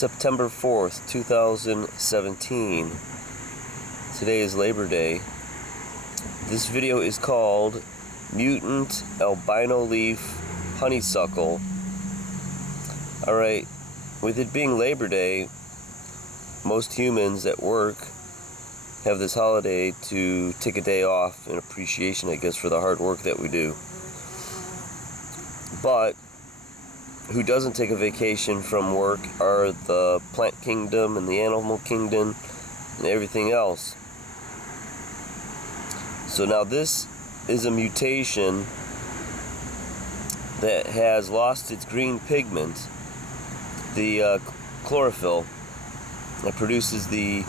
September 4th, 2017. Today is Labor Day. This video is called Mutant Albino Leaf Honeysuckle. Alright, with it being Labor Day, most humans at work have this holiday to take a day off in appreciation, I guess, for the hard work that we do. But who doesn't take a vacation from work are the plant kingdom and the animal kingdom and everything else. So now this is a mutation that has lost its green pigment, the chlorophyll, that produces the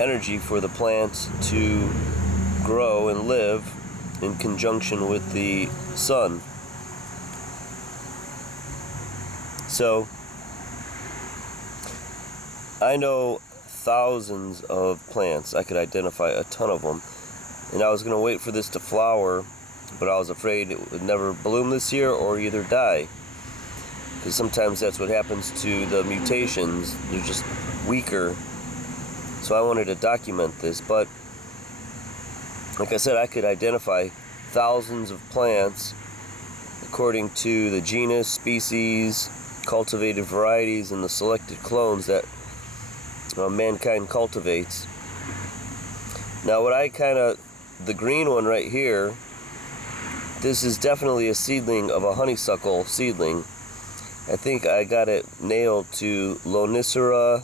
energy for the plant to grow and live in conjunction with the sun. So, I know thousands of plants. I could identify a ton of them. And I was going to wait for this to flower, but I was afraid it would never bloom this year or either die. Because sometimes that's what happens to the mutations. They're just weaker. So I wanted to document this. But, like I said, I could identify thousands of plants according to the genus, species, cultivated varieties, and the selected clones that mankind cultivates. Now the green one right here, this is definitely a seedling of a honeysuckle seedling. I think I got it nailed to Lonicera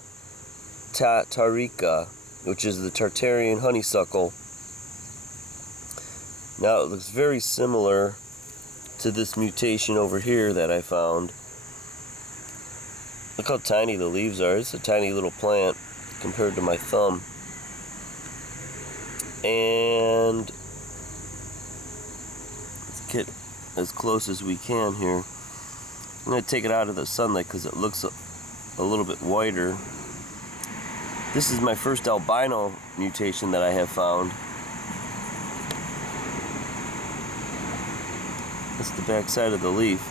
tartarica, which is the Tartarian honeysuckle. Now it looks very similar to this mutation over here that I found. Look how tiny the leaves are. It's a tiny little plant compared to my thumb. And let's get as close as we can here. I'm going to take it out of the sunlight because it looks a little bit whiter. This is my first albino mutation that I have found. That's the back side of the leaf.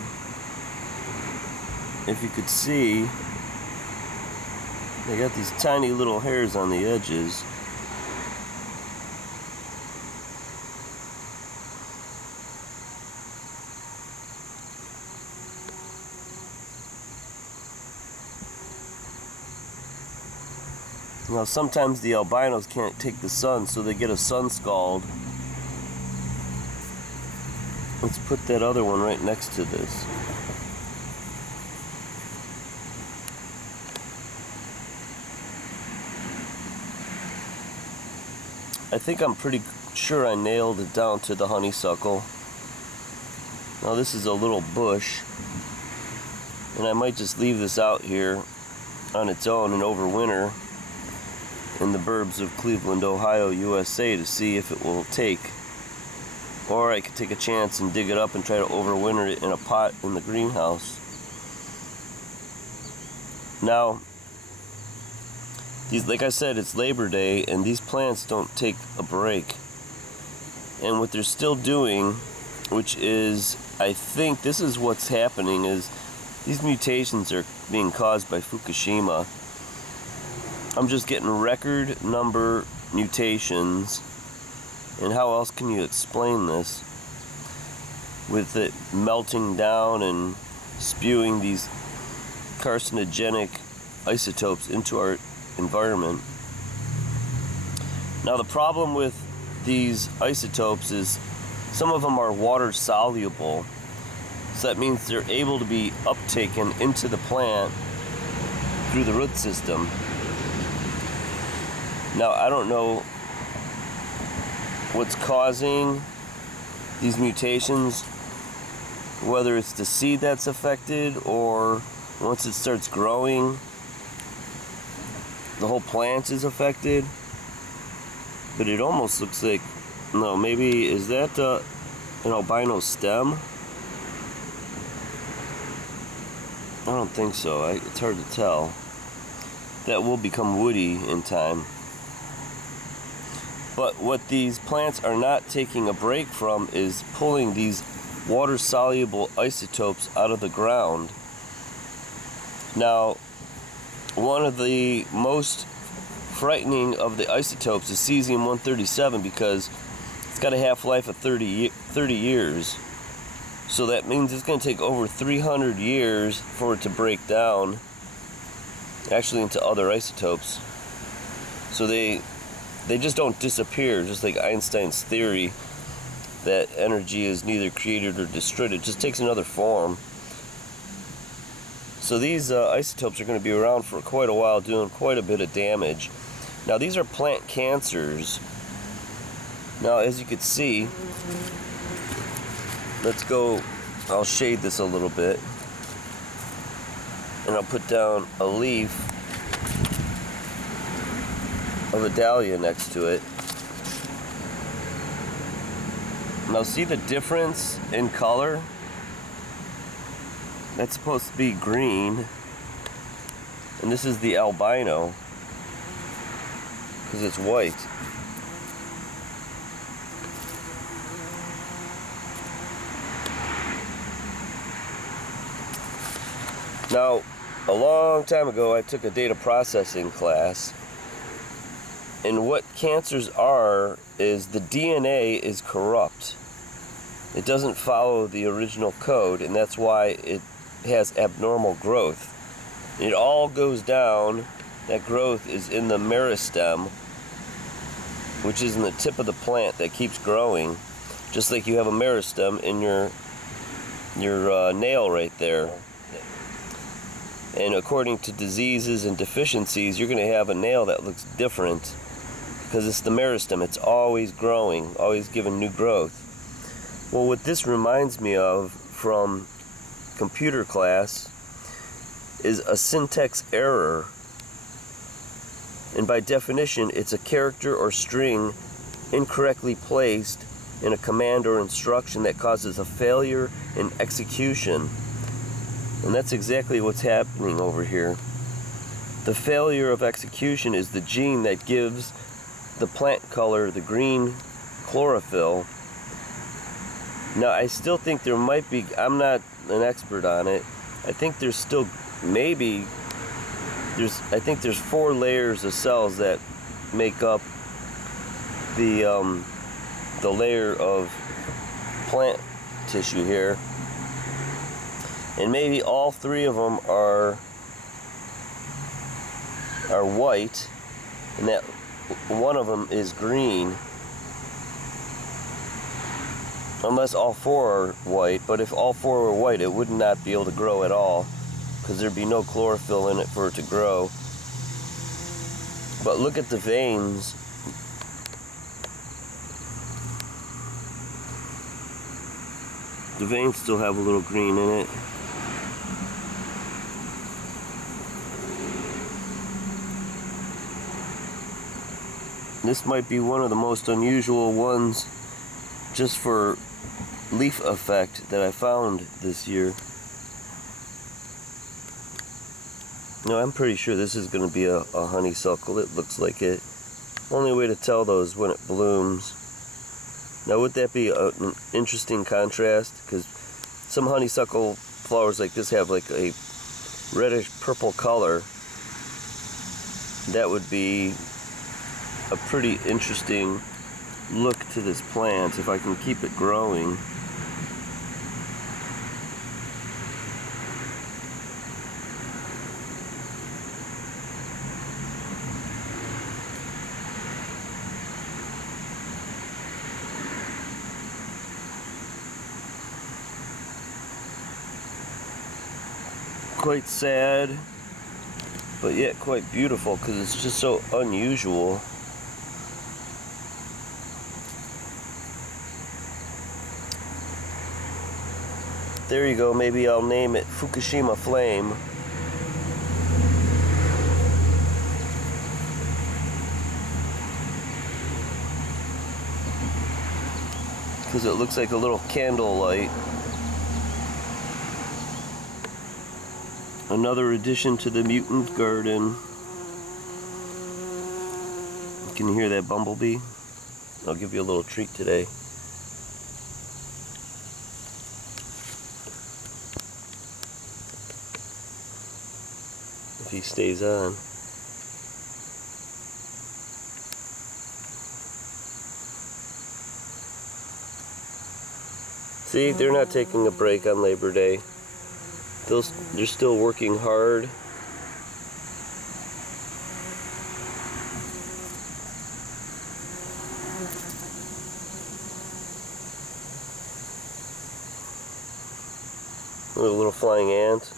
If you could see, they got these tiny little hairs on the edges. Now sometimes the albinos can't take the sun, so they get a sun scald. Let's put that other one right next to this. I think I'm pretty sure I nailed it down to the honeysuckle. Now this is a little bush, and I might just leave this out here on its own and overwinter in the burbs of Cleveland, Ohio, USA to see if it will take. Or I could take a chance and dig it up and try to overwinter it in a pot in the greenhouse. Now, like I said, it's Labor Day, and these plants don't take a break. And what they're still doing, which is, I think this is what's happening, is these mutations are being caused by Fukushima. I'm just getting record number mutations, and how else can you explain this? With it melting down and spewing these carcinogenic isotopes into our environment. Now the problem with these isotopes is some of them are water soluble, so that means they're able to be uptaken into the plant through the root system. Now I don't know what's causing these mutations, whether it's the seed that's affected or once it starts growing the whole plant is affected. But it almost looks like, no, maybe, is that an albino stem? I don't think so. It's hard to tell. That will become woody in time. But what these plants are not taking a break from is pulling these water-soluble isotopes out of the ground. Now, one of the most frightening of the isotopes is Cesium-137 because it's got a half-life of 30 years. So that means it's going to take over 300 years for it to break down actually into other isotopes. So they just don't disappear, just like Einstein's theory that energy is neither created or destroyed. It just takes another form. So these isotopes are going to be around for quite a while, doing quite a bit of damage. Now these are plant cancers. Now as you can see, let's go, I'll shade this a little bit, and I'll put down a leaf of a dahlia next to it. Now see the difference in color? That's supposed to be green, and this is the albino because it's white. Now, a long time ago I took a data processing class, and what cancers are is the DNA is corrupt. It doesn't follow the original code, and that's why it has abnormal growth. It all goes down. That growth is in the meristem, which is in the tip of the plant that keeps growing, just like you have a meristem in your nail right there. And according to diseases and deficiencies, you're going to have a nail that looks different because it's the meristem. It's always growing, always giving new growth. Well, what this reminds me of from computer class is a syntax error. And by definition, it's a character or string incorrectly placed in a command or instruction that causes a failure in execution. And that's exactly what's happening over here. The failure of execution is the gene that gives the plant color the green chlorophyll. Now, I still think there might be, I'm not an expert on it, I think there's still, maybe, I think there's 4 layers of cells that make up the layer of plant tissue here. And maybe all 3 of them are white, and that one of them is green. Unless all 4 are white, but if all 4 were white, it would not be able to grow at all, because there'd be no chlorophyll in it for it to grow. But look at the veins. The veins still have a little green in it. This might be one of the most unusual ones just for leaf effect that I found this year. No, I'm pretty sure this is going to be a honeysuckle. It looks like it. Only way to tell though is when it blooms. Now would that be an interesting contrast? Because some honeysuckle flowers like this have like a reddish purple color. That would be a pretty interesting look to this plant if I can keep it growing. Quite sad, but yet quite beautiful because it's just so unusual. There you go, maybe I'll name it Fukushima Flame. Because it looks like a little candle light. Another addition to the mutant garden. You can hear that bumblebee? I'll give you a little treat today. if he stays on. See, they're not taking a break on Labor Day. They're still working hard. A little flying ant.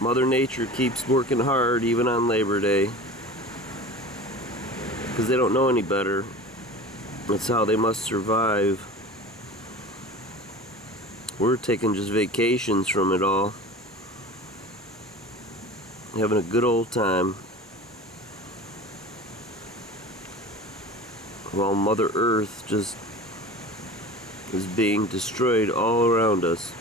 Mother Nature keeps working hard even on Labor Day because they don't know any better. That's how they must survive. We're taking just vacations from it all, having a good old time, while Mother Earth just is being destroyed all around us.